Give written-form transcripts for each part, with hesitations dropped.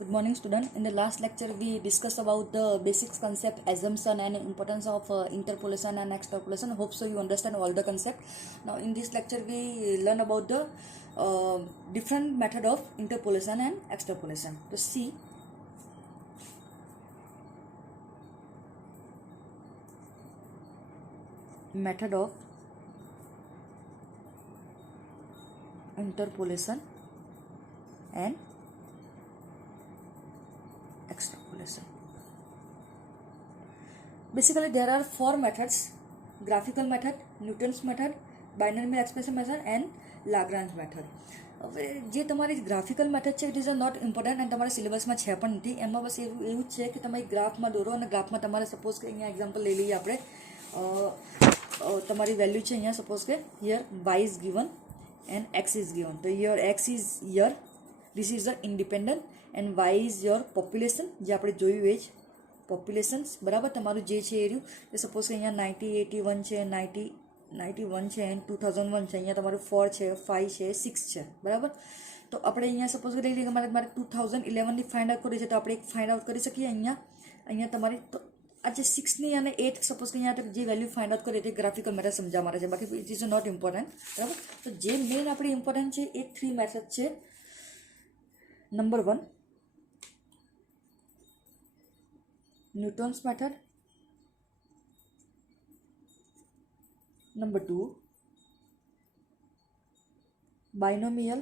Good morning, student. In the last lecture, we discussed about the basics concept, assumption, and importance of interpolation and extrapolation. Hope so you understand all the concept. Now, in this lecture, we learn about the different method of interpolation and extrapolation. To see, method of interpolation and extrapolation. Basically, there are four methods: graphical method, Newton's method, binomial expression method, and Lagrange method. હવે જે તમારી graphical method છે it is not important અને તમારા સિલેબસમાં છે પણ નથી. એમાં બસ એવું જ છે કે તમે ગ્રાફમાં દોરો અને ગ્રાફમાં તમારે સપોઝ કે અહીંયા એક્ઝામ્પલ લઈ લઈએ આપણે. તમારી વેલ્યુ છે અહીંયા સપોઝ કે here y is given and x is given. તો here x is here this is the independent and y is your population, જે આપણે જોયું એ જ પોપ્યુલેશન્સ. બરાબર, તમારું જે છે એ રહ્યું કે સપોઝ કે અહીંયા 1981 છે, 91 છે એન્ડ 2001 છે. અહીંયા તમારું 4 છે, 5 છે, 6 છે. બરાબર, તો આપણે અહીંયા સપોઝ કે લઈ લઈએ કે મારે 2011ની ફાઇન્ડ આઉટ કરવી છે, તો આપણે એક ફાઇન્ડ આઉટ કરી શકીએ અહીંયા તમારી. તો આ જે 6ની અને 8 સપોઝ કે અહીંયા જે વેલ્યુ ફાઇન્ડ આઉટ કરીએ તે ગ્રાફિકલ મેથડ સમજવા માટે છે, બાકી ઇટ ઇઝ નોટ ઇમ્પોર્ટન્ટ. બરાબર, તો જે મેઇન આપણી ઇમ્પોર્ટન્ટ છે એ 3 મેથડ છે. Number 1 Newton's method, number 2 binomial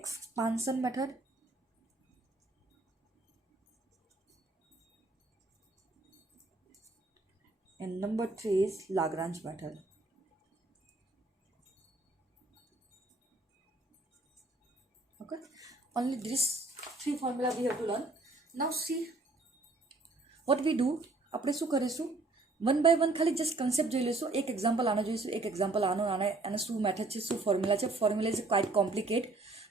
expansion method, and number 3 is Lagrange method. Okay, only these 3 formula we have to learn. Now see what we do. આપણે શું કરીશું, one by one ખાલી just concept જોઈ લઈશું. એક example આનો જોઈશું, એક એક્ઝામ્પલ આનો, આને શું મેથડ છે, શું ફોર્મ્યુલા છે. Formula is quite complicate,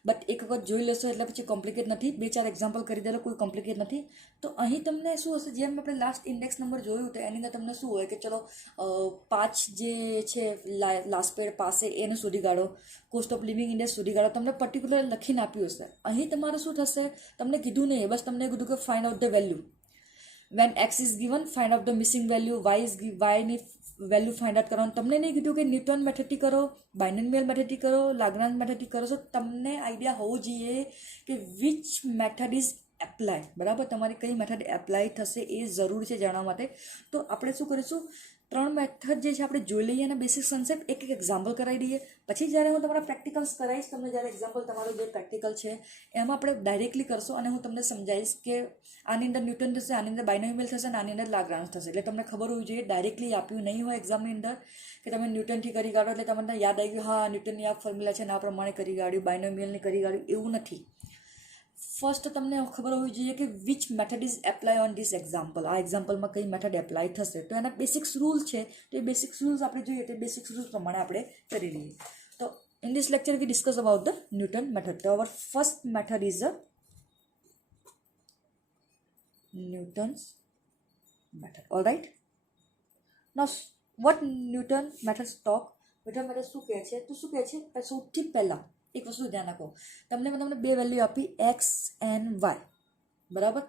but એક વખત જોઈ લેશો એટલે પછી કોમ્પ્લિકેટ નથી. 2-4 એક્ઝામ્પલ કરી દેલો, કોઈ કોમ્પ્લિકેટ નથી. તો અહીં તમને શું હશે, જેમ આપણે લાસ્ટ ઇન્ડેક્સ નંબર જોયું તો એની અંદર તમને શું હોય કે ચલો 5 જે છે લાસ્ટ પેડ પાસે એને શોધી કાઢો, કોસ્ટ ઓફ લિવિંગ ઇન્ડેક્સ શોધી કાઢો. તમને પર્ટિક્યુલર લખીને આપ્યું હશે. અહીં તમારું શું થશે, તમને કીધું નહીં, બસ તમને કીધું કે find out the value. when x is given, find out the missing value. y ની વેલ્યુ ફાઇન્ડ આઉટ કરવાનું. તમને નહીં કીધું કે ન્યૂટન મેથડથી કરો, બાયનોમિયલ મેથડથી કરો, લાગ્રાન્જ મેથડથી કરો. છો તમને આઈડિયા હોવું જોઈએ કે વિચ મેથડ ઇઝ એપ્લાય. બરાબર, તમારી કઈ મેથડ એપ્લાય થશે એ જરૂરી છે જાણવા માટે. તો આપણે શું કરીશું, 3 મેથડ જે છે આપણે જોઈ લઈએ અને બેસિક કન્સેપ્ટ એક એક્ઝામ્પલ કરાવી દઈએ. પછી જ્યારે હું તમારા પ્રેક્ટિકલ્સ કરાવીશ, તમને જ્યારે એક્ઝામ્પલ તમારું જે પ્રેક્ટિકલ છે એમાં આપણે ડાયરેક્ટલી કરશો અને હું તમને સમજાવીશ કે આની અંદર ન્યૂટન થશે, આની અંદર બાયનોમિયલ થશે અને આની અંદર લાગ્રાન્જ થશે. એટલે તમને ખબર હોવી જોઈએ, ડાયરેક્ટલી આપ્યું નહીં હોય એક્ઝામની અંદર કે તમે ન્યૂટનથી કરી કાઢો એટલે તમને યાદ આવી ગયું, હા ન્યૂટનની આ ફોર્મ્યુલા છે ને આ પ્રમાણે કરી કાઢ્યું, બાયનોમિયલની કરી કાઢ્યું, એવું નથી. ફર્સ્ટ તમને ખબર હોવી જોઈએ કે which method is apply on this example. આ એક્ઝામ્પલમાં કઈ મેથડ એપ્લાય થશે. તો એના બેસિક્સ રૂલ છે, તો એ બેસિક્સ રૂલ્સ આપણે જોઈએ, તો બેસિક્સ રૂલ્સ પ્રમાણે આપણે કરી લઈએ. તો in this lecture we discuss about the Newton method. તો our first method is Newton's method. All right. Now, what Newton methods talk? Newton method શું કહે છે, તો શું કહે છે, સૌથી પહેલાં એક વસ્તુ ધ્યાન રાખો. તમને 2 વેલ્યુ આપી, એક્સ એન્ડ વાય. બરાબર,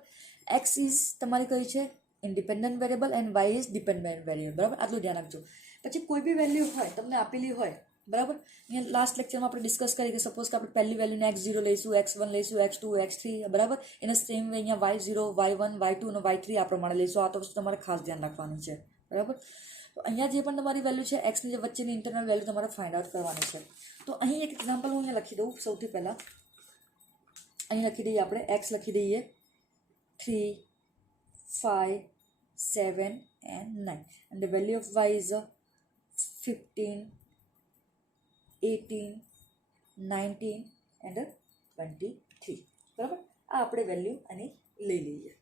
એક્સ ઇઝ તમારી કઈ છે independent variable and y is dependent variable. બરાબર, આટલું ધ્યાન રાખજો. પછી કોઈ બી વેલ્યુ હોય તમને આપેલી હોય, બરાબર, અહીંયા લાસ્ટ લેક્ચરમાં આપણે ડિસ્કસ કરી કે સપોઝ કે આપણે પહેલી વેલ્યુને x0 લઈશું, x1 લઈશું, x2, x3. બરાબર, એના સેમ વે અહીંયા y0, y1, y2 અને y3 આ પ્રમાણે લઈશું. આ તો વસ્તુ તમારે ખાસ ધ્યાન રાખવાની છે. બરાબર, તો અહીંયા જે પણ તમારી વેલ્યુ છે એક્સની જે વચ્ચેની ઇન્ટરનલ વેલ્યુ તમારે ફાઇન્ડ આઉટ કરવાની છે. તો અહીં એક એક્ઝામ્પલ હું અહીંયા લખી દઉં. સૌથી પહેલાં અહીં લખી દઈએ આપણે, એક્સ લખી દઈએ 3, 5, 7 and 9 and the value of y is 15, 18, 19 and 23. બરાબર, આ આપણે વેલ્યુ આની લઈ લઈએ.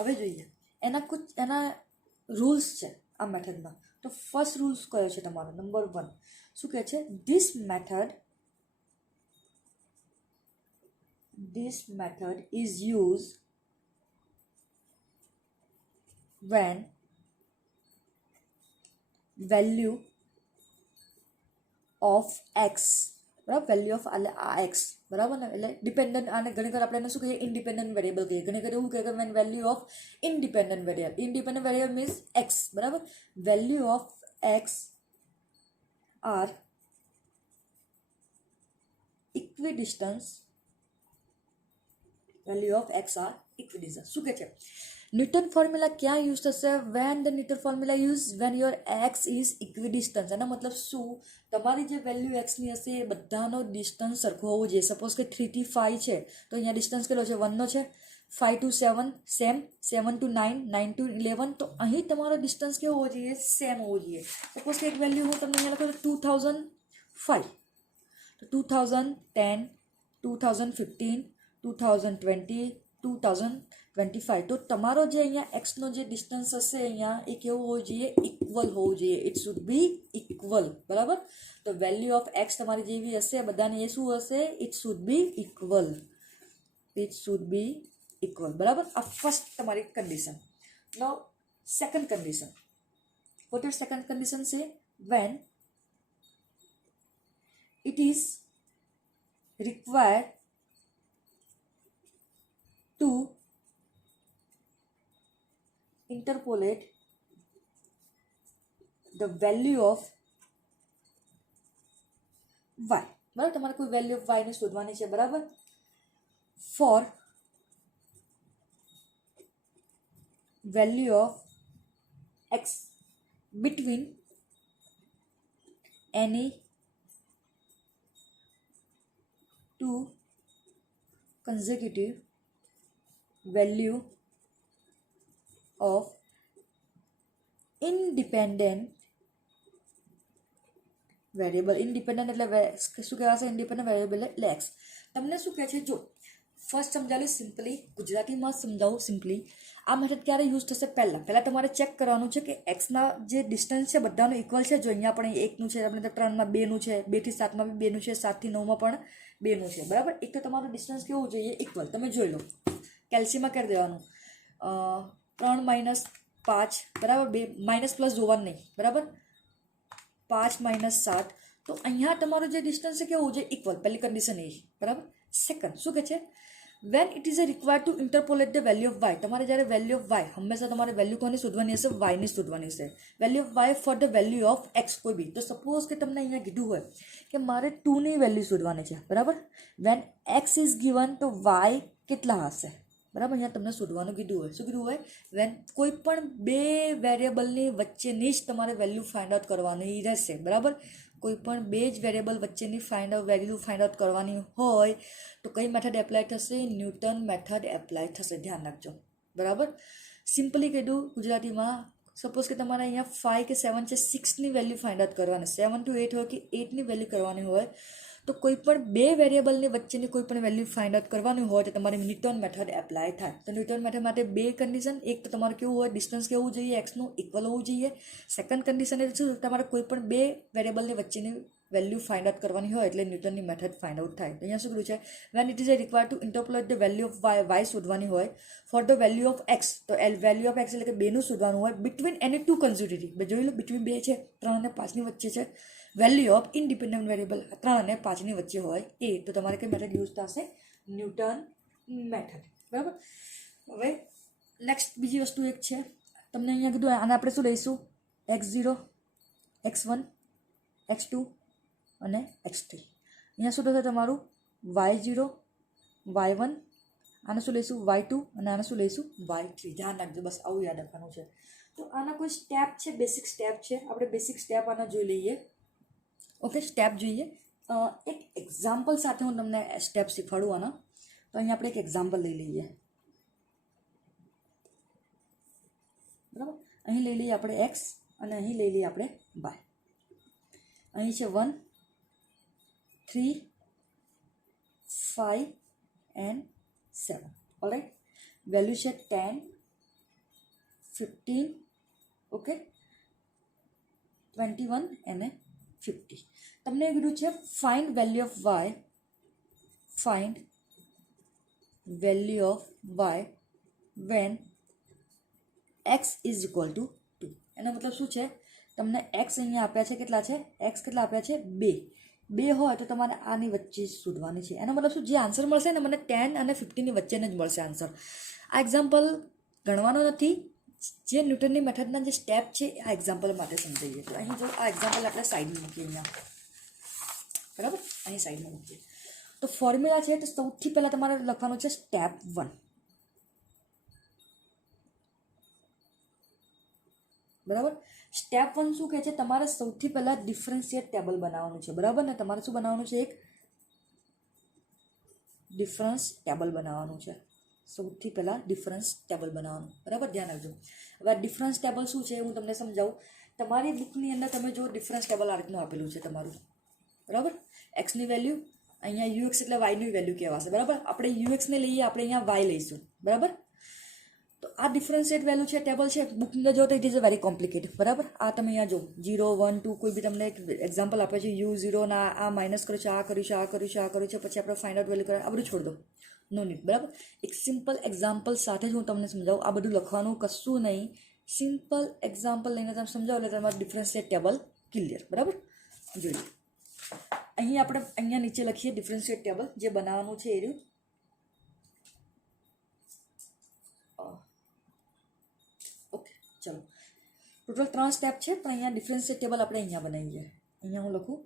હવે જોઈએ એના રૂલ્સ છે આ મેથડના. તો ફર્સ્ટ રૂલ્સ કયો છે તમારો, નંબર 1 શું કહે છે, this method is use when value of x, બરાબર, વેલ્યુ ઓફ એટલે આ એક્સ, બરાબર ને, એટલે ડિપેન્ડન્ટ, આને ઘણી વાર આપણે એને શું કહીએ, ઇન્ડિપેન્ડન્ટ વેરિયેબલ કહીએ, ઘણી વાર એવું કહે કે when value of independent variable means x, બરાબર, value of x are equidistance, value of x are equidistance. શું કહે છે ન્યૂટન ફોર્મ્યુલા ક્યાં યુઝ થશે? When the Newton formula use when your x is equidistance. એનો મતલબ શું? તમારી જે વેલ્યુ એક્સની હશે એ બધાનો ડિસ્ટન્સ સરખો હોવો જોઈએ. સપોઝ કે 3 થી 5 છે તો અહીંયા ડિસ્ટન્સ કેટલો છે? 1 નો છે. 5 to 7 સેમ, 7 to 9, 9 to 11, તો અહીં તમારો ડિસ્ટન્સ કેવો હોવો જોઈએ? સેમ હોવો જોઈએ. સપોઝ કે એક વેલ્યુ હું તમને અહીંયા લખું 2005, તો 2010, 2015, 2020, 2025, તો તમારો જે અહીંયા એક્સનો જે ડિસ્ટન્સ હશે અહીંયા એ કેવું હોવું જોઈએ? ઇક્વલ હોવું જોઈએ. ઇટ શુડ બી ઇક્વલ, બરાબર. તો વેલ્યુ ઓફ એક્સ તમારી જેવી હશે બધાને એ શું હશે? It should be equal. It should be equal, બરાબર. આ ફર્સ્ટ તમારી condition. Now second condition. What is second condition? સે van it is required to interpolate the value of y, બરાબર. તમારે કોઈ વેલ્યુ ઓફ y ને શોધવાની છે, બરાબર. For value of x between any two consecutive value of independent variable. Independent એટલે શું કહેવાશે? ઇન્ડિપેન્ડન્ટ વેરિયેબલ એટલે એક્સ. તમને શું કહે છે? જો ફર્સ્ટ સમજાવી સિમ્પલી, ગુજરાતીમાં સમજાવું સિમ્પલી. આ મેથડ ક્યારે યુઝ થશે? પહેલાં તમારે ચેક કરવાનું છે કે એક્સના જે ડિસ્ટન્સ છે બધાનું ઇક્વલ છે. જો અહીંયા પણ 1નું છે, આપણે 3માં 2નું છે, 2 થી 7માં બી 2નું છે, 7 થી 9માં પણ 2નું છે, બરાબર. એક તો તમારું ડિસ્ટન્સ કેવું જોઈએ? ઇક્વલ. તમે જોઈ લો, કેલ્સીમાં કરી દેવાનું 3 minus 5, બરાબર. 2 માઇનસ પ્લસ જોવાનું નહીં, બરાબર. 5 minus 7, તો અહીંયા તમારું જે ડિસ્ટન્સ છે કેવું છે? ઇક્વલ. પહેલી કન્ડિશન એ, બરાબર. સેકન્ડ શું કહે છે? When it is required to interpolate the value of y. તમારે જ્યારે વેલ્યુ ઓફ વાય, હંમેશા તમારે વેલ્યુ કોની શોધવાની હશે? વાયની શોધવાની હશે. Value of y for the value of x કોઈ બી. તો સપોઝ કે તમને અહીંયા કીધું હોય કે મારે 2ની વેલ્યુ શોધવાની છે, બરાબર. વેન એક્સ ઇઝ ગિવન, તો વાય કેટલા હશે? બરાબર. અહીંયા તમને શોધવાનું કીધું હોય. શું કીધું હોય? વેન કોઈ પણ બે વેરિયેબલની વચ્ચેની જ તમારે વેલ્યુ ફાઇન્ડ આઉટ કરવાની રહેશે, બરાબર. કોઈ પણ બે જ વેરિયેબલ વચ્ચેની વેલ્યુ ફાઇન્ડ આઉટ કરવાની હોય તો કઈ મેથડ એપ્લાય થશે? ન્યૂટન મેથડ એપ્લાય થશે. ધ્યાન રાખજો, બરાબર. સિમ્પલી કીધું ગુજરાતીમાં, સપોઝ કે તમારે અહીંયા 5 કે 7 છે, 6ની વેલ્યુ ફાઇન્ડ આઉટ કરવાની, 7 to 8 હોય કે 8ની વેલ્યુ કરવાની હોય, તો કોઈ પણ બે વેરિયેબલની વચ્ચેની કોઈ પણ વેલ્યુ ફાઇન્ડ આઉટ કરવાની હોય તો તમારે ન્યૂટન મેથડ એપ્લાય થાય. તો ન્યૂટન મેથડ માટે બે કન્ડિશન. એક તો તમારે કેવું હોય? ડિસ્ટન્સ કેવું જોઈએ? એક્સનું ઇક્વલ હોવું જોઈએ. સેકન્ડ કન્ડિશન એટલે શું? તમારે કોઈ પણ બે વેરિયેબલની વચ્ચેની વેલ્યુ ફાઇન્ડ આઉટ કરવાની હોય એટલે ન્યૂટનની મેથડ ફાઇન્ડ આઉટ થાય. તો અહીંયા શું કર્યું છે? When it is required to interpolate the value of y શોધવાની હોય for the value of x, તો વેલ્યુ ઓફ એક્સ એટલે કે બેનું શોધવાનું હોય બિટવીન એની ટુ કન્ઝ્યુટિવ. જોઈ લો, બિટવીન બે છે, 3 અને 5ની વચ્ચે છે. વેલ્યુ ઓફ ઇન્ડિપેન્ડન્ટ વેરિયેબલ 3 અને 5ની વચ્ચે હોય એ, તો તમારે કઈ મેથડ યુઝ થશે? ન્યૂટન મેથડ, બરાબર. હવે નેક્સ્ટ બીજી વસ્તુ એક છે, તમને અહીંયા કીધું, આને આપણે શું લઈશું? x0, x1, x2 અને x3. અહીંયા શું થશે તમારું? y0, y1, આને શું લઈશું? y2 અને આને શું લઈશું? y3. ધ્યાન રાખજો, બસ આવું યાદ રાખવાનું છે. તો આના કોઈ સ્ટેપ છે, બેસિક સ્ટેપ છે, આપણે બેસિક સ્ટેપ આના જોઈ લઈએ. ઓકે, સ્ટેપ જોઈએ. એક એક્ઝામ્પલ સાથે હું તમને સ્ટેપ શીખવાડું આના. તો અહીંયા આપણે એક એક્ઝામ્પલ લઈ લઈએ, બરાબર. અહીં લઈ લઈએ આપણે એક્સ અને અહીં લઈ લઈએ આપણે વાય. અહીં છે 1, 3, 5 and 7. ઓલરાઈટ. વેલ્યુ છે 10, 15, ઓકે, 21 અને 50. તમને કીધું છે find value of y, find value of y when x is equal to 2. એનો મતલબ શું છે? તમને એક્સ અહીંયા આપ્યા છે કેટલા છે, એક્સ કેટલા આપ્યા છે 2 હોય તો તમારે આની વચ્ચે શોધવાની છે. એનો મતલબ શું, જે આન્સર મળશે ને મને 10 અને 15ની વચ્ચેને જ મળશે આન્સર. આ એક્ઝામ્પલ ગણવાનો નથી, જે ન્યૂટનની મેથડના જે સ્ટેપ છે આ એક્ઝામ્પલ માટે સમજાવીએ. તો અહીં જો આ એક્ઝામ્પલ આપણે સાઈડમાં મૂકીએ અહીંયા, બરાબર, અહીં સાઈડમાં મૂકીએ. તો ફોર્મ્યુલા છે તો સૌથી પહેલાં તમારે લખવાનું છે સ્ટેપ 1, બરાબર. સ્ટેપ 1 શું કહે છે, તમારે સૌથી પહેલાં ડિફરન્શિએટ ટેબલ બનાવવાનું છે, બરાબર ને. તમારે શું બનાવવાનું છે, એક ડિફરન્સ ટેબલ બનાવવાનું છે. સૌથી પહેલાં ડિફરન્સ ટેબલ બનાવવાનું, બરાબર, ધ્યાન રાખજો. હવે ડિફરન્સ ટેબલ શું છે હું તમને સમજાવું. તમારી બુકની અંદર તમે જો ડિફરન્સ ટેબલ આ રીતનું આપેલું છે તમારું, બરાબર. એક્સની વેલ્યુ અહીંયા યુએક્સ એટલે વાયની વેલ્યુ કહેવાશે, બરાબર. આપણે યુએક્સને લઈએ, આપણે અહીંયા વાય લઈશું, બરાબર. તો આ ડિફરન્શિએટ વેલ્યુ છે ટેબલ છે બુકની અંદર જો તો it is a very complicated, બરાબર. આ તમે અહીંયા જો 0 1 2 કોઈ બી તમને એક એક્ઝામ્પલ આપે છે U0 ના આ માઇનસ કર્યું છે, આ કર્યું છે, આ કર્યું છે, આ કર્યું છે, પછી આપણે ફાઇન્ડ આઉટ વેલ્યુ કરે, આ બધું છોડ દો, નો નીડ, બરાબર. એક સિમ્પલ એક્ઝામ્પલ સાથે જ હું તમને સમજાવું. આ બધું લખવાનું કશું નહીં, સિમ્પલ એક્ઝામ્પલ લઈને તમે સમજાવો એટલે તમારું ડિફરન્શિએટ ટેબલ ક્લિયર, બરાબર. જોઈએ અહીં આપણે અહીંયા નીચે લખીએ ડિફરન્શિએટ ટેબલ જે બનાવવાનું છે એ રહ્યું. ઓકે, ચલો ટોટલ 3 સ્ટેપ છે, પણ અહીંયા ડિફરન્શિએટ ટેબલ આપણે અહીંયા બનાવીએ. અહીંયા હું લખું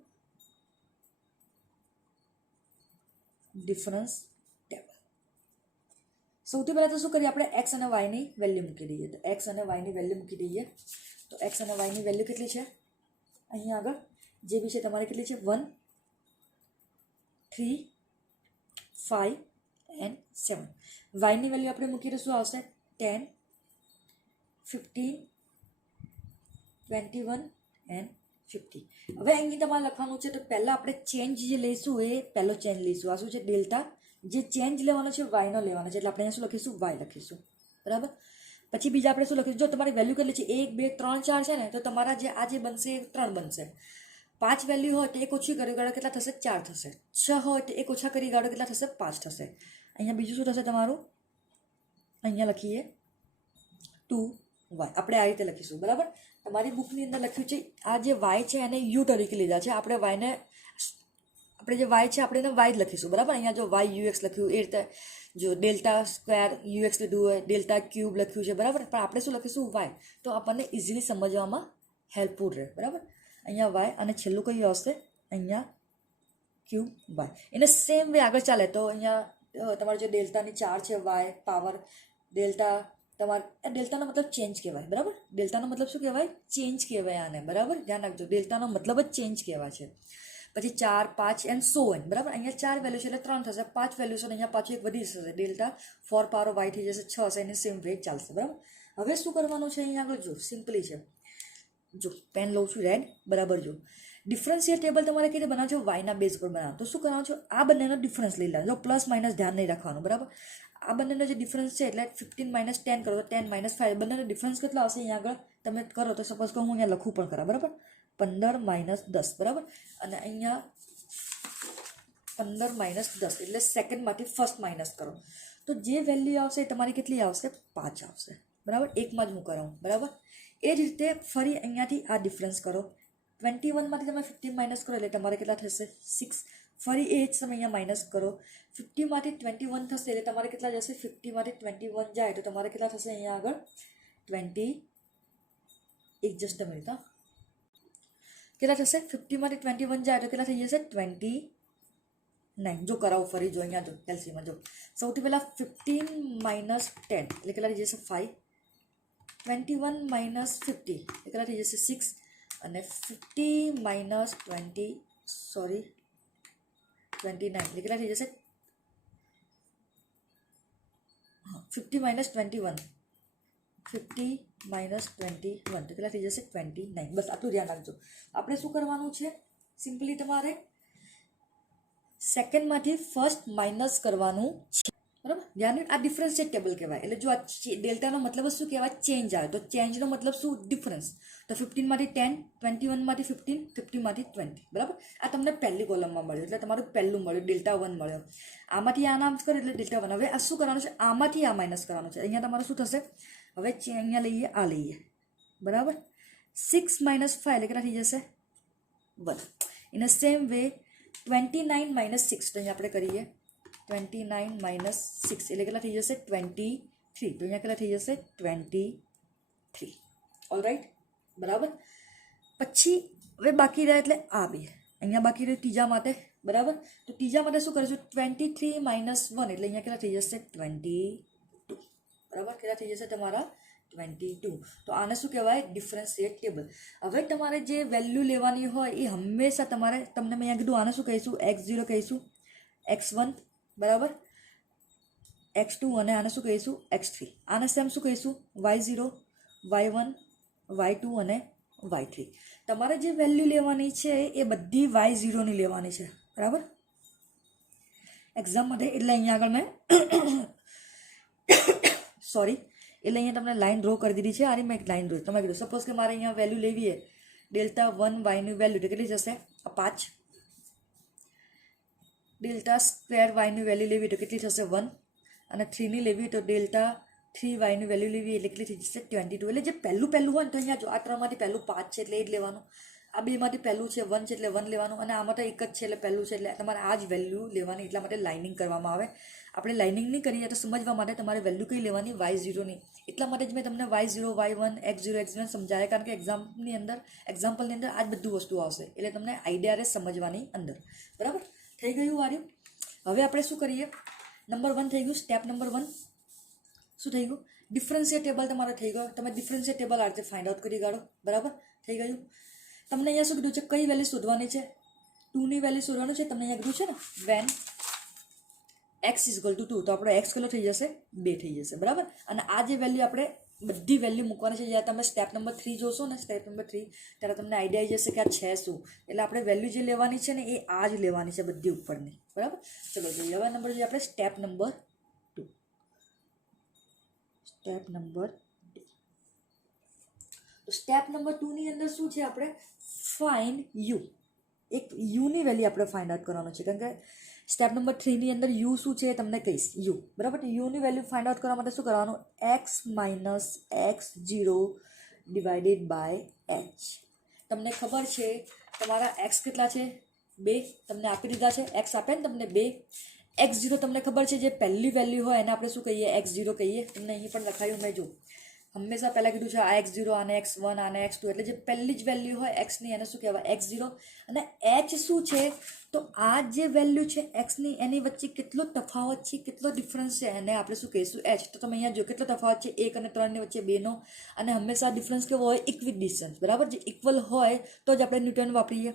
ડિફરન્સ ટેબલ. સૌથી પહેલાં તો શું કરીએ, આપણે એક્સ અને વાયની વેલ્યુ મૂકી દઈએ. તો એક્સ અને વાયની વેલ્યુ મૂકી દઈએ. તો એક્સ અને વાયની વેલ્યુ કેટલી છે અહીંયા આગળ જે બી છે તમારે કેટલી છે 1 3 5 and 7. વાયની વેલ્યુ આપણે મૂકી તો શું આવશે 10 15 21 and 50. હવે અહીં તમારે લખવાનું છે તો પહેલાં આપણે ચેન્જ જે લઈશું એ પહેલો ચેન્જ લઈશું. આ શું છે ડેલ્ટા, જે ચેન્જ લેવાનો છે વાયનો લેવાનો છે એટલે આપણે અહીંયા શું લખીશું વાય લખીશું, બરાબર. પછી બીજા આપણે શું લખીશું, જો તમારી વેલ્યુ કેટલી છે 1 2 3 4 છે ને તો તમારા જે આ જે બનશે 3 બનશે. 5 વેલ્યુ હોય તો 1 ઓછી કરી ગાળો કેટલા થશે 4 થશે. 6 હોય તો 1 ઓછા કરી ગાળો કેટલા થશે 5 થશે. અહીંયા બીજું શું થશે તમારું, અહીંયા લખીએ 2y, આપણે આ રીતે લખીશું, બરાબર. તમારી બુકની અંદર લખ્યું છે આ જે વાય છે એને યુ તરીકે લીધા છે. આપણે વાયને આપણે જે વાય છે આપણે એને વાય જ લખીશું, બરાબર. અહીંયા જો વાય યુએક્સ લખ્યું એ રીતે, જો ડેલ્ટા સ્ક્વેર યુએક્સ લીધું હોય, ડેલ્ટા ક્યુબ લખ્યું છે, બરાબર. પણ આપણે શું લખીશું વાય, તો આપણને ઇઝીલી સમજવામાં હેલ્પફુલ રહે, બરાબર. અહીંયા વાય અને છેલ્લું કયું આવશે અહીંયા ક્યુબ વાય. એને સેમ વે આગળ ચાલે તો અહીંયા તમારે જો ડેલ્ટાની 4 છે વાય પાવર ડેલ્ટા, તમારે ડેલ્ટાનો મતલબ ચેન્જ કહેવાય, બરાબર. ડેલ્ટાનો મતલબ શું કહેવાય, ચેન્જ કહેવાય આને, બરાબર. ધ્યાન રાખજો ડેલ્ટાનો મતલબ જ ચેન્જ કહેવાય છે. પછી 4 5 એન્ડ સો એન, બરાબર. અહીંયા 4 વેલ્યુ છે એટલે 3 થશે, 5 વેલ્યુ છે અહીંયા પાછું એક વધી જશે, ડેલ્ટા 4 પાવર વાય થઈ જશે 6 હશે, એને સેમ વે ચાલશે, બરાબર. હવે શું કરવાનું છે અહીંયા આગળ જો સિમ્પલી છે, જો પેન લઉં છું રેડ, બરાબર. જો ડિફરન્શિએટ ટેબલ તમારે કેવી રીતે બનાવજો, વાયના બેઝ પર બનાવો. તો શું કરવાનું છે, આ બંનેનો ડિફરન્સ લઈ લેવાનો, પ્લસ માઇનસ ધ્યાન નહીં રાખવાનું, બરાબર. આ બંનેનો જે ડિફરન્સ છે એટલે 15 - 10 કરો તો 10 - 5, બંનેનો ડિફરન્સ કેટલો આવશે અહીંયા આગળ તમે કરો તો સપોઝ કે હું અહીંયા લખું પણ ખરા, બરાબર. 15 - 10, બરાબર. અને અહીંયા 15 - 10 એટલે સેકન્ડમાંથી ફર્સ્ટ માઇનસ કરો તો જે વેલ્યુ આવશે એ તમારી કેટલી આવશે 5 આવશે, બરાબર. એકમાં જ હું કરાવું, બરાબર. એ જ રીતે ફરી અહીંયાથી આ ડિફરન્સ કરો, 21માંથી તમે 15 માઇનસ કરો એટલે તમારે કેટલા થશે 6. ફરી એ જ તમે અહીંયા માઇનસ કરો, 50માંથી 21 થશે એટલે તમારે કેટલા જશે, 50માંથી 21 જાય તો તમારે કેટલા થશે અહીંયા આગળ 20. એક જસ્ટ મિનિટ, હા, કેટલા થશે 50માંથી 21 જાય તો કેટલા થઈ જશે 29. જો કરાવું ફરી જો અહીંયા જો એલસીમાં જો સૌથી પહેલાં 15 - 10 એટલે કેટલા થઈ જશે 5, 21 - 50 એટલે કેટલા થઈ જશે 6, અને 50 - 20 સોરી 29 એટલે કેટલા થઈ જશે 50 - 21 50 - 21 તો કેટલા થઈ જશે 29. બસ આટલું ધ્યાન રાખજો. આપણે શું કરવાનું છે, સિમ્પલી તમારે સેકન્ડમાંથી ફર્સ્ટ માઇનસ કરવાનું છે, બરાબર. ધ્યાન આ ડિફરન્શિએટ ટેબલ કહેવાય. એટલે જો આ ડેલ્ટાનો મતલબ શું કહેવાય, ચેન્જ આવે તો ચેન્જનો મતલબ શું ડિફરન્સ. તો 15માંથી 10, 21માંથી 15, 50માંથી 20, બરાબર. આ તમને પહેલી કોલમમાં મળ્યું એટલે તમારું પહેલું મળ્યું ડેલ્ટા 1 મળ્યો. આમાંથી આ નામ કરો એટલે ડેલ્ટા 1. હવે આ શું કરવાનું છે, આમાંથી આ માઇનસ કરવાનું છે. અહીંયા તમારું શું થશે, હવે અહીંયા લઈએ આ લઈએ, બરાબર. 6 માઇનસ 5 એટલે કેટલા થઈ જશે 1. In a same way 29 minus 6 તો અહીંયા આપણે કરીએ 29 માઇનસ 6 એટલે કેટલા થઈ જશે 23. તો અહીંયા કેટલા થઈ જશે 23. ઓલ રાઈટ, બરાબર. પછી હવે બાકી રહે એટલે આ બે અહીંયા બાકી રહ્યું ત્રીજા માટે, બરાબર. તો ત્રીજા માટે શું કરીશું 23 માઇનસ 1 એટલે અહીંયા કેટલા થઈ જશે 22. બરાબર, કેટલા થઈ જશે તમારા 22. તો આને શું કહેવાય ડિફરન્શિએટ ટેબલ. હવે તમારે જે વેલ્યુ લેવાની હોય એ હંમેશા તમારે તમને મેં અહીંયા કીધું આને શું કહીશું x0 કહીશું, x1 બરાબર, x2 અને આને શું કહીશું x3. આને સેમ શું કહીશું y0, y1, y2 અને y3. તમારે જે વેલ્યુ લેવાની છે એ બધી y0ની લેવાની છે, બરાબર. એક્ઝામ માટે એટલે અહીંયા આગળ મેં સોરી એટલે અહીંયા તમને લાઇન ડ્રો કરી દીધી છે. આની મેં એક લાઇન ડ્રો તમે કીધું સપોઝ કે મારે અહીંયા વેલ્યુ લેવી છે Δ1 yની વેલ્યુ તો કેટલી જશે 5. Δ2 yની વેલ્યુ લેવી તો કેટલી થશે 1 અને 3ની લેવી તો Δ3 yની વેલ્યુ લેવી એટલે કેટલી થઈ જશે 22. એટલે જે પહેલું હોય ને તો અહીંયા જો આ ત્રણમાંથી પહેલું 5 છે એટલે એ જ લેવાનું, આ બેમાંથી પહેલું છે 1 છે એટલે 1 લેવાનું અને આમાં તો એક જ છે એટલે પહેલું છે એટલે તમારે આ જ વેલ્યુ લેવાની. એટલા માટે લાઇનિંગ કરવામાં આવે. આપણે લાઇનિંગ નહીં કરીએ તો સમજવા માટે તમારે વેલ્યુ કઈ લેવાની y0ની. એટલા માટે જ મેં તમને y0, y1, x0, x1 સમજાય કારણ કે એક્ઝામ્પલની અંદર આ જ બધું વસ્તુ આવશે એટલે તમને આઈડિયા રહે સમજવાની અંદર, બરાબર. થઈ ગયું વાર્યું. હવે આપણે શું કરીએ નંબર 1 થઈ ગયું. સ્ટેપ નંબર 1 શું થઈ ગયું ડિફરન્શિએટ ટેબલ તમારે થઈ ગયો. તમે ડિફરન્શિએટ ટેબલ આ રીતે ફાઇન્ડ આઉટ કરી કાઢો, બરાબર. થઈ ગયું. તમને અહીંયા શું કીધું છે કઈ વેલ્યુ શોધવાની છે 2ની વેલ્યુ શોધવાનું છે. તમને અહીંયા કીધું છે ને વેન x = 2 તો આપણો x કેટલો થઈ જશે 2 થઈ જશે, બરાબર. અને આ જે વેલ્યુ આપણે બધી વેલ્યુ મૂકવાની છે. જ્યારે તમે સ્ટેપ નંબર 3 જોશો ને સ્ટેપ નંબર 3 ત્યારે તમને આઈડિયા આવી જશે કે આ છે શું. એટલે આપણે વેલ્યુ જે લેવાની છે ને એ આ જ લેવાની છે બધી ઉપરની, બરાબર. ચલો જોઈએ હવે નંબર જોઈએ આપણે સ્ટેપ નંબર 2. સ્ટેપ નંબર 2 તો સ્ટેપ નંબર 2 ની અંદર શું છે આપણે ફાઇન્ડ યુ. એક યુની વેલ્યુ આપણે ફાઇન્ડ આઉટ કરવાનું છે કારણ કે સ્ટેપ નંબર 3 ની અંદર યુ શું છે એ તમને કહીશ યુ, બરાબર. યુની વેલ્યુ ફાઇન્ડ આઉટ કરવા માટે શું કરવાનું x - x0 divided by h. તમને ખબર છે તમારા x કેટલા છે 2 તમને આપી દીધા છે. x આપે ને તમને 2. x0 તમને ખબર છે જે પહેલી વેલ્યુ હોય એને આપણે શું કહીએ x0 કહીએ. તમને અહીં પણ લખાયું મેં જો હંમેશા પહેલાં કીધું છે આ x0 આને x1 આને x2 એટલે જે પહેલી જ વેલ્યુ હોય xની એને શું કહેવાય x0. અને h શું છે તો આ જે વેલ્યુ છે xની એની વચ્ચે કેટલો તફાવત છે કેટલો ડિફરન્સ છે એને આપણે શું કહીશું h. તો તમે અહીંયા જો કેટલો તફાવત છે 1 અને 3 ની વચ્ચે 2નો. અને હંમેશા ડિફરન્સ કેવો હોય ઇક્વિટ ડિસ્ટન્સ, બરાબર. જે ઇક્વલ હોય તો જ આપણે ન્યૂટન વાપરીએ.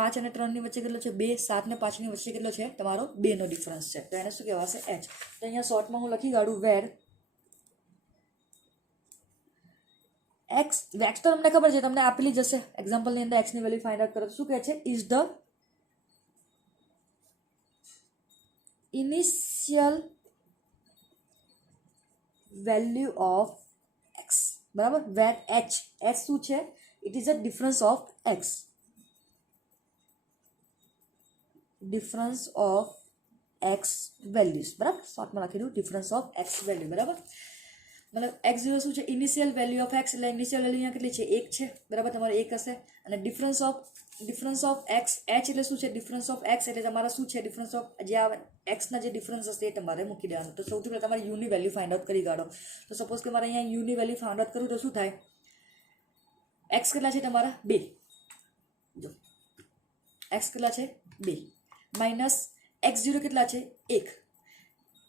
5 અને 3 ની વચ્ચે કેટલો છે 2, 7 અને 5 ની વચ્ચે કેટલો છે તમારો 2નો ડિફરન્સ છે તો એને શું કહેવાશે h. તો અહીંયા શોર્ટમાં હું લખી કાઢું વેર x તો તમને ખબર છે તમને આપેલી જશે એક્ઝામ્પલની અંદર x ની વેલ્યુ ફાઇન્ડ આઉટ કરો તો શું કહે છે is the initial value of x, બરાબર. વેર h શું છે it is a difference of x. Difference of x values, બરાબર. શોર્ટમાં લખી દઉં ડિફરન્સ ઓફ x વેલ્યુ, બરાબર. मतलब x0 શું છે ઇનિશિયલ વેલ્યુ ઓફ x એટલે ઇનિશિયલ વેલ્યુ અહીંયા કેટલી છે 1 છે, બરાબર. તમારે 1 હશે. અને ડિફરન્સ ઓફ x h એટલે શું છે ડિફરન્સ ઓફ x એટલે તમારા શું છે ડિફરન્સ ઓફ જે આ x ના જે ડિફરન્સ હશે એ તમારે મૂકી દેવાનું. તો સૌથી પહેલાં તમારે u ની વેલ્યુ ફાઇન્ડ આઉટ કરી કાઢો. તો સપોઝ કે મારે અહીંયા u ની વેલ્યુ ફાઇન્ડ આઉટ કરું તો શું થાય x કેટલા છે તમારા 2 જો x કેટલા છે 2 માઇનસ x0 કેટલા છે 1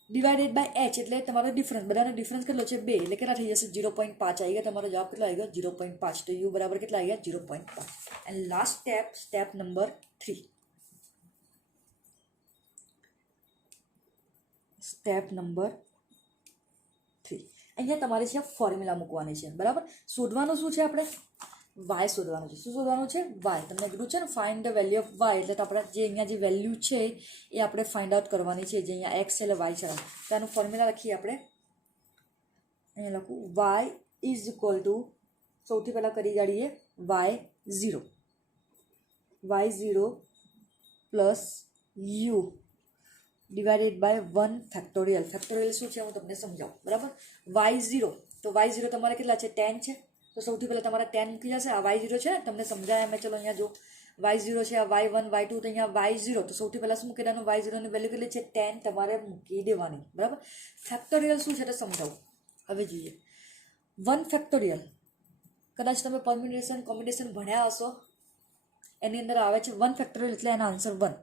ડિવાઇડેડ બાય h એટલે તમારો ડિફરન્સ બધાનો ડિફરન્સ કેટલો છે 2 એટલે કેટલા થઈ જશે 0.5 આવી ગયા. તમારો જવાબ કેટલો આવી ગયો 0.5. તો u બરાબર કેટલા આવી ગયા 0.5. And last step number 3. Step number 3 અહીંયા તમારે છે ફોર્મ્યુલા મૂકવાની છે, બરાબર. શોધવાનું શું છે આપણે y શોધવાનું છે. શું શોધવાનું છે y. તમને કીધું છે ને find the value of y એટલે આપણે જે અહીંયા જે વેલ્યુ છે એ આપણે ફાઇન્ડ આઉટ કરવાની છે. જે અહીંયા x છે એટલે y છે તો આનું ફોર્મ્યુલા લખીએ આપણે. અહીંયા લખું y ઇઝ ઇક્વલ ટુ સૌથી પહેલાં કરી કાઢીએ y0 plus u divided by 1 factorial. Factorial શું છે હું તમને સમજાવું, બરાબર. y0 તો y0 તમારે કેટલા છે 10 છે, તો સૌથી પહેલાં તમારે 10 મૂકી જશે. આ y0 છે ને, તમને સમજાય મેં. ચલો અહીંયા જો y0 છે, આ y1 y2, તો અહીંયા y0. તો સૌથી પહેલાં શું મૂકી દેવાનું? y0 ની વેલ્યુ કેટલી છે? 10 તમારે મૂકી દેવાની. બરાબર. ફેક્ટોરિયલ શું છે તે સમજાવું. હવે જોઈએ 1 ફેક્ટોરિયલ. કદાચ તમે પરમ્યુટેશન કોમ્બિનેશન ભણ્યા હશો, એની અંદર આવે છે 1 ફેક્ટોરિયલ, એટલે એના આન્સર 1.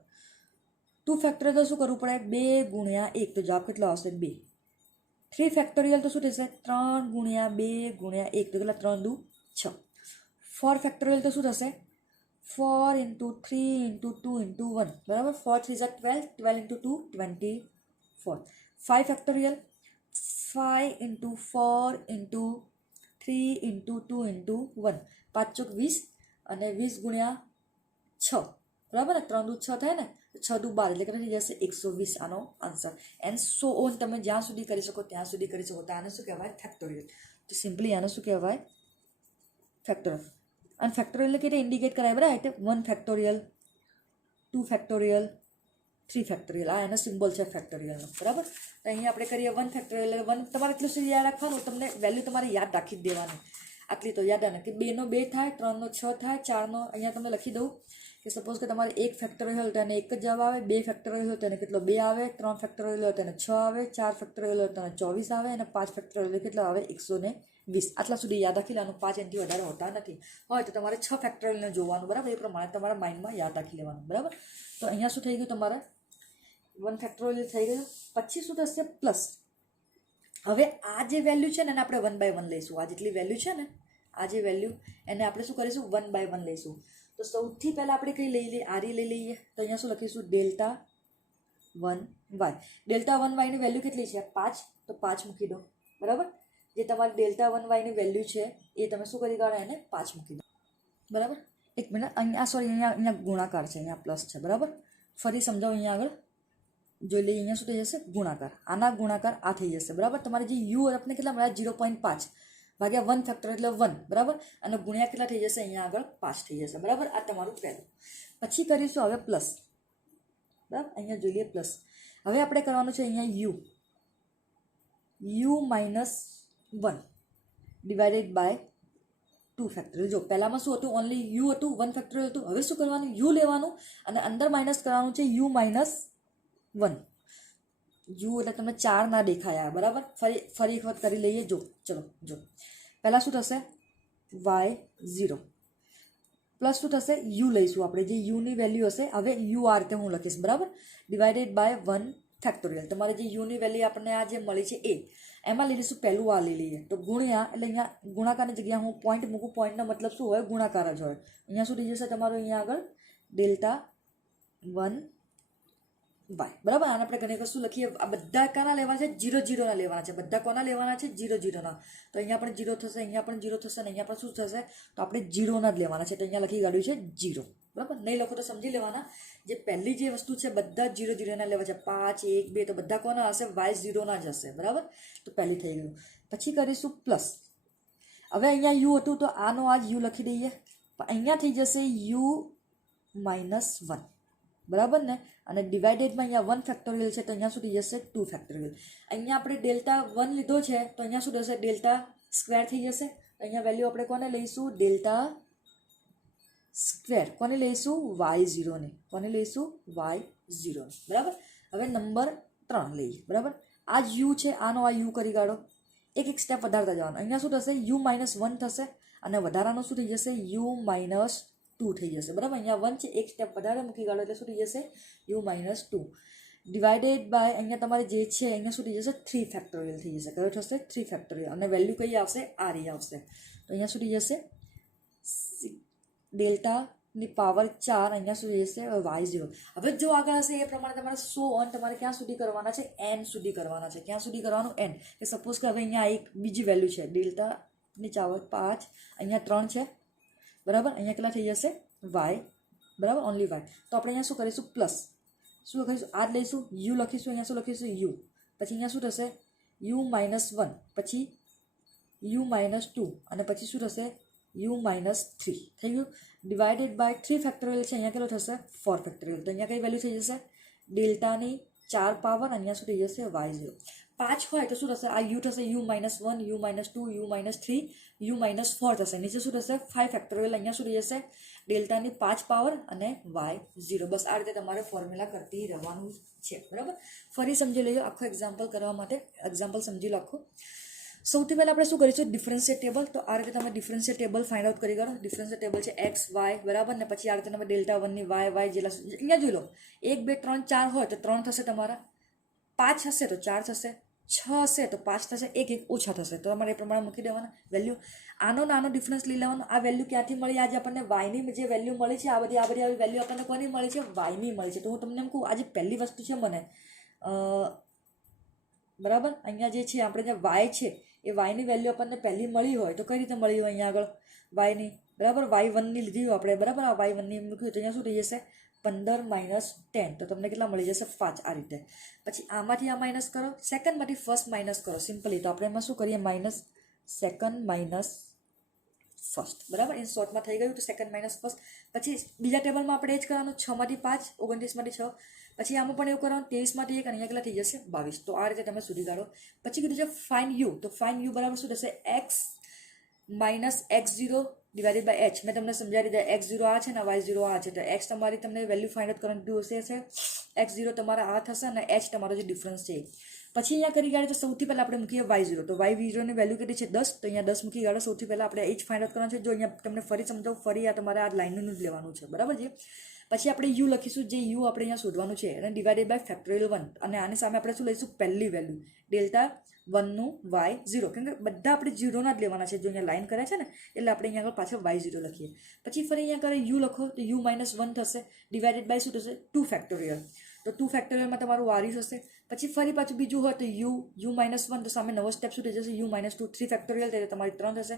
2 ફેક્ટોરિયલ તો શું કરવું પડે? 2 ગુણ્યા 1, તો જવાબ કેટલો આવશે? 2. 3 ફેક્ટોરિયલ તો શું થશે? 3 ગુણ્યા 2 ગુણ્યા 1, તો કેટલા? 3 દુ 6. 4 ફેક્ટોરિયલ તો શું થશે? 4 into 3 into 2 into 1. બરાબર. 4 3 is 12, 12 into 2 24. 5 factorial 5 into 4 into 3 into 2 into 1. 5 ચોક 20 અને 20 ગુણ્યા 6. બરાબર ને? 3 દુ 6 થાય ને, 6 દુ 12, એટલે કેટલા થઈ જશે? 120 આનો આન્સર. And so on. તમે જ્યાં સુધી કરી શકો ત્યાં સુધી કરી શકો. તો આને શું કહેવાય? ફેક્ટોરિયલ. તો સિમ્પલી આને શું કહેવાય? ફેક્ટોરિયલ. અને ફેક્ટોરિયલ કેવી રીતે ઇન્ડિકેટ કરાય? બરાબર. 1 ફેક્ટોરિયલ, 2 ફેક્ટોરિયલ, 3 ફેક્ટોરિયલ. આ એનો સિમ્બોલ છે ફેક્ટોરિયલનો. બરાબર. તો અહીંયા આપણે કરીએ 1 ફેક્ટોરિયલ. 1 તમારે એટલું સુધી યાદ રાખવાનું, તમને વેલ્યુ તમારે યાદ રાખી જ દેવાની. આટલી તો યાદ આવે કે 2 નો 2 થાય, 3 નો 6 થાય, 4 નો અહીંયા તમને લખી દઉં કે સપોઝ કે તમારે 1 ફેક્ટોરિયલ હોય તો એને 1 જ જવાબ આવે, 2 ફેક્ટોરિયલ હોય તો એને કેટલો? 2 આવે, 3 ફેક્ટોરિયલ હોય તો એને 6 આવે, 4 ફેક્ટોરિયલ હોય તો એને 24 આવે, અને 5 ફેક્ટોરિયલ કેટલો આવે? 120. આટલા સુધી યાદ રાખી લેવાનું. 5 એનાથી વધારે હોતા નથી. હોય તો તમારે 6 ફેક્ટોરિયલને જોવાનું. બરાબર. એ પ્રમાણે તમારા માઇન્ડમાં યાદ રાખી લેવાનું. બરાબર. તો અહીંયા શું થઈ ગયું? તમારે 1 ફેક્ટોરિયલ થઈ ગયું. પછી શું થશે? પ્લસ. હવે આ જે વેલ્યુ છે ને એને આપણે 1 by 1 લઈશું. આ જેટલી વેલ્યુ છે ને, આ જે વેલ્યુ, એને આપણે શું કરીશું? 1 by 1 લઈશું. તો સૌથી પહેલાં આપણે કઈ લઈ લઈએ? આરી લઈ લઈએ. તો અહીંયા શું લખીશું? Delta 1y. ડેલ્ટા 1y ની વેલ્યુ કેટલી છે? 5. તો 5 મૂકી દો. બરાબર. જે તમારી ડેલ્ટા 1y ની વેલ્યુ છે એ તમે શું કરી કાઢો? એને 5 મૂકી દો. બરાબર. એક મિનિટ. અહીંયા સોરી, અહીંયા ગુણાકાર છે, અહીંયા પ્લસ છે. બરાબર. ફરી સમજાવો. અહીંયા આગળ જોઈ લઈએ. અહીંયા શું થઈ જશે? ગુણાકાર. આના ગુણાકાર આ થઈ જશે. બરાબર. તમારે જે યુ આપણે કેટલા મળ્યા? 0.5 ભાગ્યા 1 ફેક્ટર એટલે 1. બરાબર. અને ગુણ્યા કેટલા થઈ જશે? અહીંયા આગળ 5 થઈ જશે. બરાબર. આ તમારું પહેલું. પછી કરીશું હવે પ્લસ. બરાબર. અહીંયા જોઈ લઈએ પ્લસ. હવે આપણે કરવાનું છે અહીંયા u minus 1 divided by 2 factorial. જો પહેલામાં શું હતું? ઓનલી યુ હતું, 1 ફેક્ટોરિયલ હતું. હવે શું કરવાનું? યુ લેવાનું અને અંદર માઇનસ કરવાનું છે યુ માઇનસ 1. યુ એટલે તમને 4 ના દેખાયા. બરાબર. ફરી એક વખત કરી લઈએ. જો ચલો જો પહેલાં શું થશે? y0 પ્લસ શું થશે? યુ લઈશું આપણે, જે યુની વેલ્યુ હશે. હવે યુ આ રીતે હું લખીશ. બરાબર. Divided by 1 factorial. તમારે જે યુની વેલ્યુ આપણને આ જે મળી છે એ, એમાં લઈ લઈશું. પહેલું આ લઈ લઈએ. તો ગુણ્યા એટલે અહીંયા ગુણાકારની જગ્યાએ હું પોઈન્ટ મૂકું. પોઈન્ટનો મતલબ શું હોય? ગુણાકાર જ હોય. અહીંયા શું થઈ જશે તમારું? અહીંયા આગળ ડેલ્ટા 1y. બરાબર. આને આપણે ઘણી વસ્તુ લખીએ. આ બધા કોના લેવાના છે? 0 0 ના લેવાના છે. બધા કોના લેવાના છે? 0 0 ના. તો અહીંયા પણ 0 થશે, અહીંયા પણ 0 થશે, અને અહીંયા પણ શું થશે? તો આપણે 0 ના જ લેવાના છે. તો અહીંયા લખી કાઢ્યું છે 0. બરાબર. નહીં લખો તો સમજી લેવાના. જે પહેલી જે વસ્તુ છે બધા 0 0 ના લેવા છે. 5 1 2 તો બધા કોના હશે? y0 ના જ હશે. બરાબર. તો પહેલી થઈ ગયું. પછી કરીશું પ્લસ. હવે અહીંયા યુ હતું તો આનો આ યુ લખી દઈએ. અહીંયા થઈ જશે યુ માઇનસ 1. બરાબર ને. અને ડિવાઇડેડમાં અહીંયા 1 ફેક્ટોરિયલ છે તો અહીંયા શું થઈ જશે? 2 ફેક્ટોરિયલ. અહીંયા આપણે ડેલ્ટા 1 લીધો છે તો અહીંયા શું થશે? ડેલ્ટા સ્ક્વેર થઈ જશે. અહીંયા વેલ્યુ આપણે કોને લઈશું? Delta square. કોને લઈશું? y0 ને. કોને લઈશું? y0. બરાબર. હવે નંબર 3 લઈએ. બરાબર. આ જ યુ છે, આનો આ યુ કરી કાઢો. એક એક સ્ટેપ વધારતા જવાનું. અહીંયા શું થશે? યુ માઇનસ 1 થશે અને વધારાનો શું થઈ જશે? યુ માઇનસ 2 થઈ જશે. બરાબર. અહીંયા 1 છે, એક સ્ટેપ વધારે મૂકી કાઢો એટલે શું થઈ જશે? યુ માઇનસ 2 ડિવાઇડેડ બાય અહીંયા તમારે જે છે અહીંયા શું થઈ જશે? 3 ફેક્ટોરિયલ થઈ જશે. કયો થશે? 3 ફેક્ટોરિયલ. અને વેલ્યુ કઈ આવશે? આ રહી આવશે. તો અહીંયા શું થઈ જશે? ડેલ્ટાની પાવર 4 અહીંયા શું થઈ જશે? y0. હવે જો આગળ હશે એ પ્રમાણે તમારે સો ઓન તમારે ક્યાં સુધી કરવાના છે? n સુધી કરવાના છે. ક્યાં સુધી કરવાનું? n. કે સપોઝ કે હવે અહીંયા એક બીજી વેલ્યુ છે ડેલ્ટાની પાવર 5, અહીંયા 3 છે. બરાબર. અહીંયા કેટલા થઈ જશે? y. બરાબર. Only y. તો આપણે અહીંયા શું કરીશું? પ્લસ. શું લખીશું? આ જ લઈશું. યુ લખીશું. અહીંયા શું લખીશું? યુ. પછી અહીંયા શું થશે? You minus 1. પછી યુ માઇનસ 2. અને પછી શું થશે? યુ માઇનસ 3 થઈ ગયું. ડિવાઇડેડ બાય 3 ફેક્ટોરિયલ છે. અહીંયા કેટલો થશે? 4 ફેક્ટોરિયલ. તો અહીંયા કઈ વેલ્યુ થઈ જશે? ડેલ્ટાની 4 પાવર. અહીંયા શું થઈ જશે? y0. 5 હોય તો શું થશે? આ યુ થશે u-1, u-2, u-3, u-4 થશે. નીચે શું થશે? 5 ફેક્ટોરિયલ. અહીંયા શું થઈ જશે? ડેલ્ટાની 5 પાવર અને y0. બસ આ રીતે તમારે ફોર્મ્યુલા કરતી રહેવાનું છે. બરાબર? ફરી સમજી લઈએ આખો એક્ઝામ્પલ કરવા માટે. એક્ઝામ્પલ સમજી લો આખું. સૌથી પહેલાં આપણે શું કરીશું? Differential table. તો આ રીતે તમે ડિફરન્શિયલ ટેબલ ફાઇન્ડ આઉટ કરી કરો. ડિફરન્શિયલ ટેબલ છે x y, બરાબર ને? પછી આ રીતે તમે ડેલ્ટા 1ની y જેટલા અહીંયા જોઈ લો. 1 2 3 4 હોય તો 3 થશે તમારા, 5 હશે તો 4 થશે, 6 હશે તો 5 થશે, 1 ઓછા થશે. તો તમારે એ પ્રમાણે મૂકી દેવાના વેલ્યુ. આનો નાનો ડિફરન્સ લઈ લેવાનો. આ વેલ્યુ ક્યાંથી મળી? આજે આપણને વાયની જે વેલ્યુ મળી છે, આ બધી આવી વેલ્યુ આપણને કોની મળી છે? વાયની મળી છે. તો હું તમને એમ કહું, આ જે પહેલી વસ્તુ છે મને બરાબર, અહીંયા જે છે આપણે જે વાય છે એ વાયની વેલ્યુ આપણને પહેલી મળી હોય તો કઈ રીતે મળી હોય? અહીંયા આગળ વાયની, બરાબર, y1ની લીધી હોય આપણે, બરાબર. આ y1ની મૂક્યું તો અહીંયા શું થઈ જશે? 15 - 10. તો તમને કેટલા મળી જશે? 5. આ રીતે. પછી આમાંથી આ માઇનસ કરો, સેકન્ડમાંથી ફર્સ્ટ માઇનસ કરો સિમ્પલી. તો આપણે એમાં શું કરીએ? માઇનસ સેકન્ડ માઇનસ ફર્સ્ટ, બરાબર. ઇન શોર્ટમાં થઈ ગયું. તો સેકન્ડ માઇનસ ફર્સ્ટ. પછી બીજા ટેબલમાં આપણે એ જ કરવાનું. 6માંથી 5, 29માંથી 6. પછી આમાં પણ એવું કરવાનું. 23માંથી 1 અને અહીંયા કેટલા થઈ જશે? 22. તો આ રીતે તમે સુધી કાઢો. પછી કીધું છે ફાઇન્ડ યુ. તો ફાઇન્ડ યુ બરાબર શું થશે? x minus x0 divided by h. મેં તમને સમજાવી દીધા. x0 આ છે ને y0 આ છે. તો x તમારી તમને વેલ્યુ ફાઇન્ડ આઉટ કરવાનું હશે. x0 તમારા આ થશે અને h તમારો જે ડિફરન્સ છે. પછી અહીંયા કરી કાઢે તો સૌથી પહેલાં આપણે મૂકીએ y0. તો y0 ની વેલ્યુ કેટલી છે? 10. તો અહીંયા 10 મૂકી કાઢો. સૌથી પહેલાં આપણે h ફાઇન્ડ આઉટ કરવાનું છે. જો અહીંયા તમને ફરી સમજાવું, ફરી આ તમારે આ લાઇનનું જ લેવાનું છે, બરાબર છે. પછી આપણે યુ લખીશું. જે યુ આપણે અહીંયા શોધવાનું છે અને ડિવાઇડેડ બાય ફેક્ટોરિયલ 1. અને આની સામે આપણે શું લઈશું? પહેલી વેલ્યુ ડેલ્ટા 1નું y0. કેમ કે બધા આપણે 0ના જ લેવાના છે. જો અહીંયા લાઇન કરે છે ને એટલે આપણે અહીંયા આગળ પાછળ y0 લખીએ. પછી ફરી અહીંયા કરે યુ લખો તો u-1 થશે ડિવાઇડેડ બાય શું થશે? 2 ફેક્ટોરિયલ. તો 2 ફેક્ટોરિયલમાં તમારું વારી થશે. પછી ફરી પાછું બીજું હોય તો u-1. તો સામે નવો સ્ટેપ શું થઈ જશે? u-2. 3 ફેક્ટોરિયલ થાય તો તમારી 3 થશે.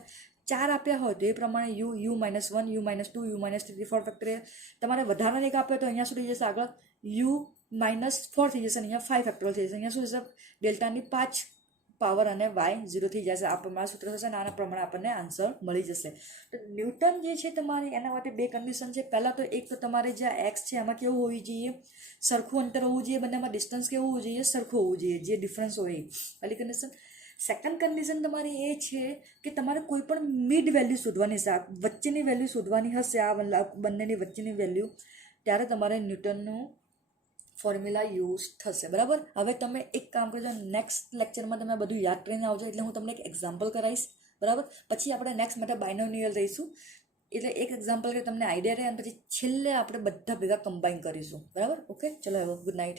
4 આપ્યા હોય તો એ પ્રમાણે u-1, u-2, u-3, 4 ફેક્ટોરિયલ. તમારે વધારાને એક આપ્યો તો અહીંયા શું થઈ જશે? આગળ u-4 થઈ જશે અને અહીંયા 5 ફેક્ટોરિયલ થઈ જશે. અહીંયા શું થશે? ડેલ્ટાની 5 પાવર અને y0 થઈ જશે. આ પ્રમાણે સૂત્ર થશે અને આના પ્રમાણે આપણને આન્સર મળી જશે. તો ન્યૂટન જે છે તમારી, એના માટે 2 કન્ડિશન છે. પહેલાં તો એક તો તમારે જે x છે એમાં કેવું હોવી જોઈએ? સરખું અંતર હોવું જોઈએ. બંનેમાં ડિસ્ટન્સ કેવું હોવું જોઈએ? સરખું હોવું જોઈએ. જે ડિફરન્સ હોય એ પહેલી કન્ડિશન. સેકન્ડ કન્ડિશન તમારી એ છે કે તમારે કોઈ પણ મિડ વેલ્યુ શોધવાની છે, વચ્ચેની વેલ્યુ શોધવાની હશે, આ બંનેની વચ્ચેની વેલ્યુ, ત્યારે તમારે ન્યૂટનનું ફોર્મ્યુલા યુઝ થશે, બરાબર. હવે તમે એક કામ કરજો, નેક્સ્ટ લેક્ચરમાં તમે બધું યાદ કરીને આવજો. એટલે હું તમને એક એક્ઝામ્પલ કરાવીશ, બરાબર. પછી આપણે નેક્સ્ટ માટે બાયનોમિયલ રહીશું. એટલે એક એક્ઝામ્પલ કે તમને આઈડિયા રહે અને પછી છેલ્લે આપણે બધા ભેગા કમ્બાઈન કરીશું, બરાબર. ઓકે, ચલો હવે ગુડ નાઇટ.